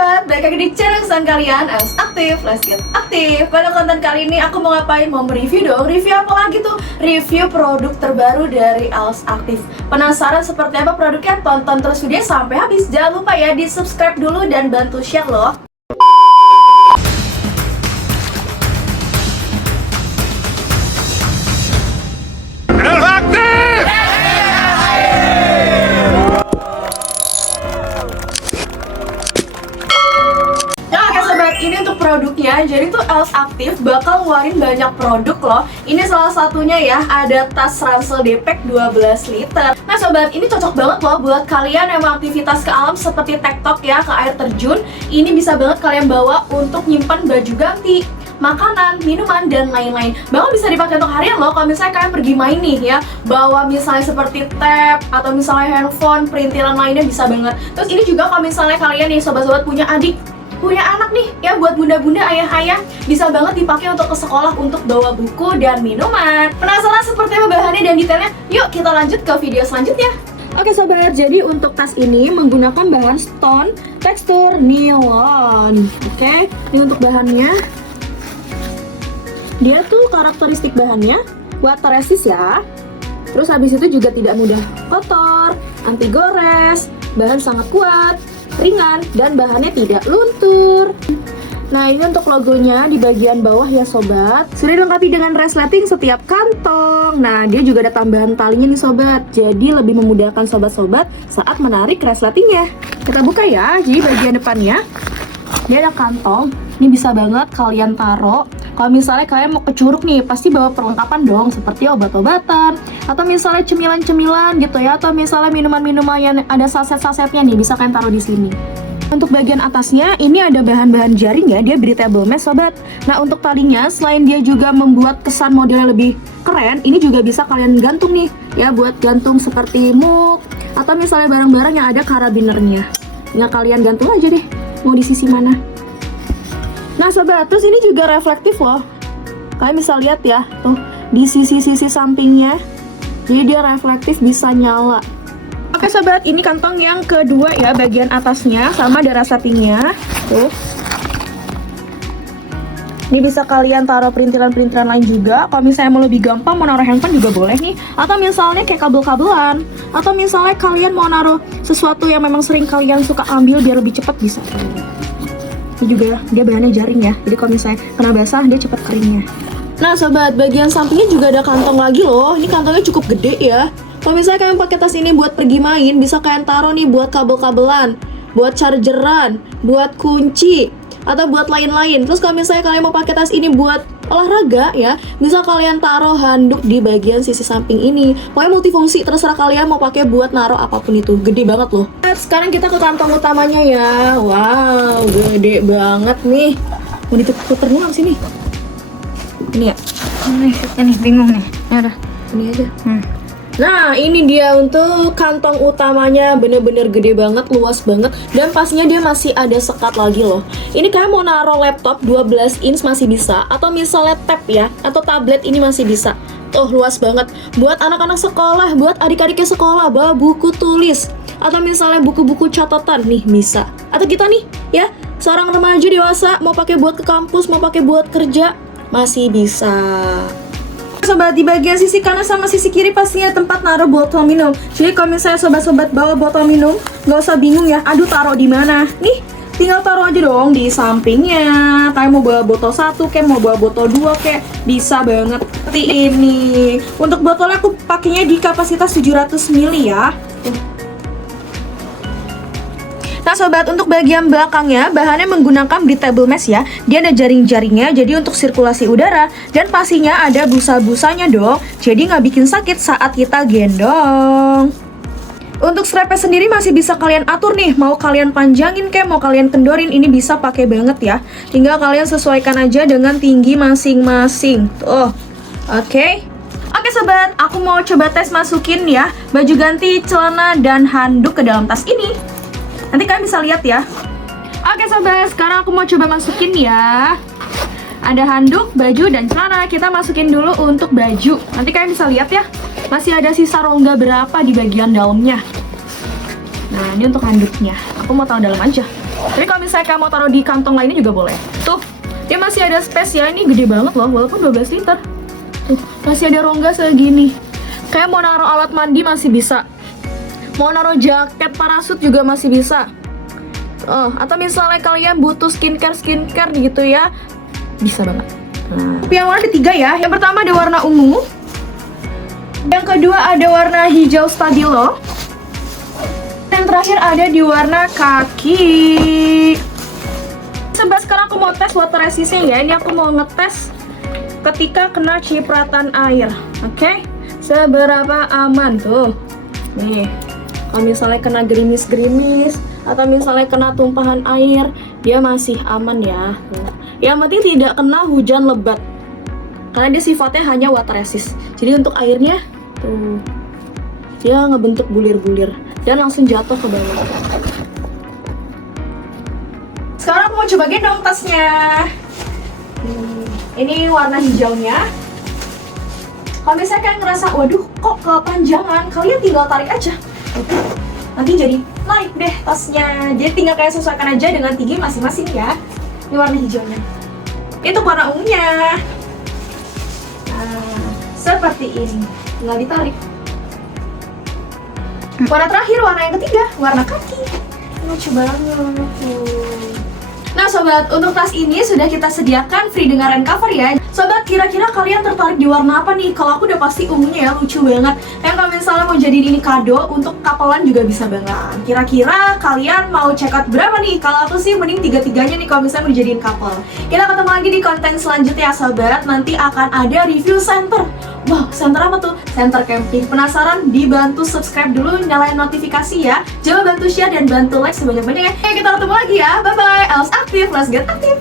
sobat, balik lagi di channel kesukaan kalian, Els Aktif, Let's Get Aktif. Pada konten kali ini aku mau ngapain? Mau mereview dong. Review apa lagi tuh? Review produk terbaru dari Els Aktif. Penasaran seperti apa produknya? Tonton terus video sampai habis. Jangan lupa ya di subscribe dulu dan bantu share loh. Ini untuk produknya, jadi tuh Els Aktif bakal ngeluarin banyak produk loh. Ini salah satunya ya, ada tas ransel Deepak 12 liter. Nah sobat, ini cocok banget loh buat kalian yang mau aktivitas ke alam seperti tektok ya, ke air terjun. Ini bisa banget kalian bawa untuk nyimpan baju ganti, makanan, minuman, dan lain-lain. Bahkan bisa dipakai untuk harian loh. Kalau misalnya kalian pergi main nih ya, bawa misalnya seperti tab atau misalnya handphone, perintilan lainnya bisa banget. Terus ini juga kalau misalnya kalian nih sobat-sobat punya adik, punya anak nih ya, buat bunda-bunda, ayah-ayah, bisa banget dipakai untuk ke sekolah untuk bawa buku dan minuman. Penasaran seperti apa bahannya dan detailnya? Yuk kita lanjut ke video selanjutnya. Oke sobat, jadi untuk tas ini menggunakan bahan stone tekstur nilon. Oke, ini untuk bahannya. Dia tuh karakteristik bahannya water resist ya. Terus habis itu juga tidak mudah kotor, anti gores, bahan sangat kuat, ringan, dan bahannya tidak luntur. Nah ini untuk logonya di bagian bawah ya sobat. Sudah dilengkapi dengan resleting setiap kantong. Nah dia juga ada tambahan talinya nih sobat, jadi lebih memudahkan sobat-sobat saat menarik resletingnya. Kita buka ya. Jadi bagian depannya dia ada kantong. Ini bisa banget kalian taruh. Kalau misalnya kalian mau ke Curug nih, pasti bawa perlengkapan dong, seperti obat-obatan, atau misalnya cemilan-cemilan gitu ya, atau misalnya minuman-minuman yang ada saset-sasetnya nih, bisa kalian taruh di sini. Untuk bagian atasnya, ini ada bahan-bahan jaring ya, dia breathable mesh sobat. Nah untuk talinya, selain dia juga membuat kesan modelnya lebih keren, ini juga bisa kalian gantung nih, ya buat gantung seperti mug, atau misalnya barang-barang yang ada karabinernya. Nah kalian gantung aja deh, mau di sisi mana. Nah sobat, terus ini juga reflektif loh. Kalian bisa lihat ya, tuh di sisi-sisi sampingnya. Jadi dia reflektif, bisa nyala. Oke sobat, ini kantong yang kedua ya, bagian atasnya sama ada resletingnya. Tuh. Ini bisa kalian taruh perintilan-perintilan lain juga. Kalau misalnya mau lebih gampang, mau naruh handphone juga boleh nih. Atau misalnya kayak kabel-kabelan. Atau misalnya kalian mau naruh sesuatu yang memang sering kalian suka ambil biar lebih cepat, bisa. Ini juga dia bahannya jaring ya, jadi kalau misalnya kena basah dia cepat keringnya. Nah sobat, bagian sampingnya juga ada kantong lagi loh. Ini kantongnya cukup gede ya. Kalau misalnya kalian pakai tas ini buat pergi main, bisa kalian taruh nih buat kabel-kabelan, buat chargeran, buat kunci, atau buat lain-lain. Terus kalau misalnya kalian mau pakai tas ini buat olahraga ya, bisa kalian taruh handuk di bagian sisi samping ini. Pokoknya multifungsi, terserah kalian mau pakai buat naruh apapun itu. Gede banget loh. Sekarang kita ke kantong utamanya ya. Wow, gede banget nih. Mau diputer dulu sini. Ini ya. Ini bingung nih. Ya udah, ini aja. Nah ini dia untuk kantong utamanya, bener-bener gede banget, luas banget, dan pastinya dia masih ada sekat lagi loh. Ini kalian mau naruh laptop 12 inch masih bisa, atau misalnya tab ya, atau tablet ini masih bisa. Tuh luas banget, buat anak-anak sekolah, buat adik-adiknya sekolah, bawa buku tulis, atau misalnya buku-buku catatan nih bisa. Atau kita nih ya, seorang remaja dewasa mau pakai buat ke kampus, mau pakai buat kerja, masih bisa. Sobat, di bagian sisi kanan sama sisi kiri pastinya tempat naruh botol minum. Jadi kalau misalnya sobat-sobat bawa botol minum, nggak usah bingung ya, aduh taruh di mana? Nih, tinggal taruh aja dong di sampingnya. Kalian mau bawa botol 1 kayak mau bawa botol 2 kayak bisa banget. Seperti ini. Untuk botolnya aku pakainya di kapasitas 700 ml ya. Nah sobat, untuk bagian belakangnya bahannya menggunakan breathable mesh ya. Dia ada jaring-jaringnya, jadi untuk sirkulasi udara. Dan pastinya ada busa-busanya dong, jadi nggak bikin sakit saat kita gendong. Untuk strapnya sendiri masih bisa kalian atur nih, mau kalian panjangin kayak mau kalian kendorin, ini bisa pakai banget ya. Tinggal kalian sesuaikan aja dengan tinggi masing-masing. Tuh, oke. Oke sobat, aku mau coba tes masukin ya baju ganti, celana, dan handuk ke dalam tas ini. Nanti kalian bisa lihat ya. Oke sobat, sekarang aku mau coba masukin ya. Ada handuk, baju, dan celana. Kita masukin dulu untuk baju. Nanti kalian bisa lihat ya, masih ada sisa rongga berapa di bagian dalamnya. Nah ini untuk handuknya, aku mau taruh dalam aja. Tapi kalau misalnya kamu mau taruh di kantong lainnya juga boleh. Tuh, dia masih ada space ya. Ini gede banget loh, walaupun 12 liter. Tuh, masih ada rongga segini. Kayak mau naruh alat mandi masih bisa. Mau naruh jaket parasut juga masih bisa. Atau misalnya kalian butuh skincare gitu ya, bisa banget. Tapi yang warna ketiga ya. Yang pertama ada warna ungu. Yang kedua ada warna hijau stabilo. Yang terakhir ada di warna kaki. Sekarang aku mau tes water resistnya ya. Ini aku mau ngetes ketika kena cipratan air. Oke? Seberapa aman tuh. Nih, kalau misalnya kena gerimis-gerimis atau misalnya kena tumpahan air, dia masih aman ya. Yang penting tidak kena hujan lebat. Karena dia sifatnya hanya water resist. Jadi untuk airnya tuh, dia ngebentuk bulir-bulir dan langsung jatuh ke bawah. Sekarang aku mau coba gendong tasnya. Ini warna hijaunya. Kalau misalnya kalian ngerasa, waduh kok kepanjangan, kalian tinggal tarik aja. Nanti jadi naik deh tasnya. Jadi tinggal kalian sesuaikan aja dengan tinggi masing-masing ya. Ini warna hijaunya. Itu warna ungunya. Nah, seperti ini. Tinggal ditarik. Warna terakhir, warna yang ketiga, warna kaki. Lucu banget. Nah sobat, untuk tas ini sudah kita sediakan free dengan rain cover ya. Sobat, kira-kira kalian tertarik di warna apa nih? Kalau aku udah pasti ungunya ya, lucu banget. Dan kalau misalnya mau jadiin ini kado, untuk kapelan juga bisa banget. Kira-kira kalian mau check out berapa nih? Kalau aku sih mending tiga-tiganya nih kalau misalnya mau dijadiin couple. Kita ketemu lagi di konten selanjutnya ya sobat. Nanti akan ada review center. Wow, center apa tuh? Center camping. Penasaran? Dibantu subscribe dulu, nyalain notifikasi ya. Jangan bantu share dan bantu like sebanyak-banyaknya. Kita ketemu lagi ya. Bye-bye. Els aktif, let's get aktif.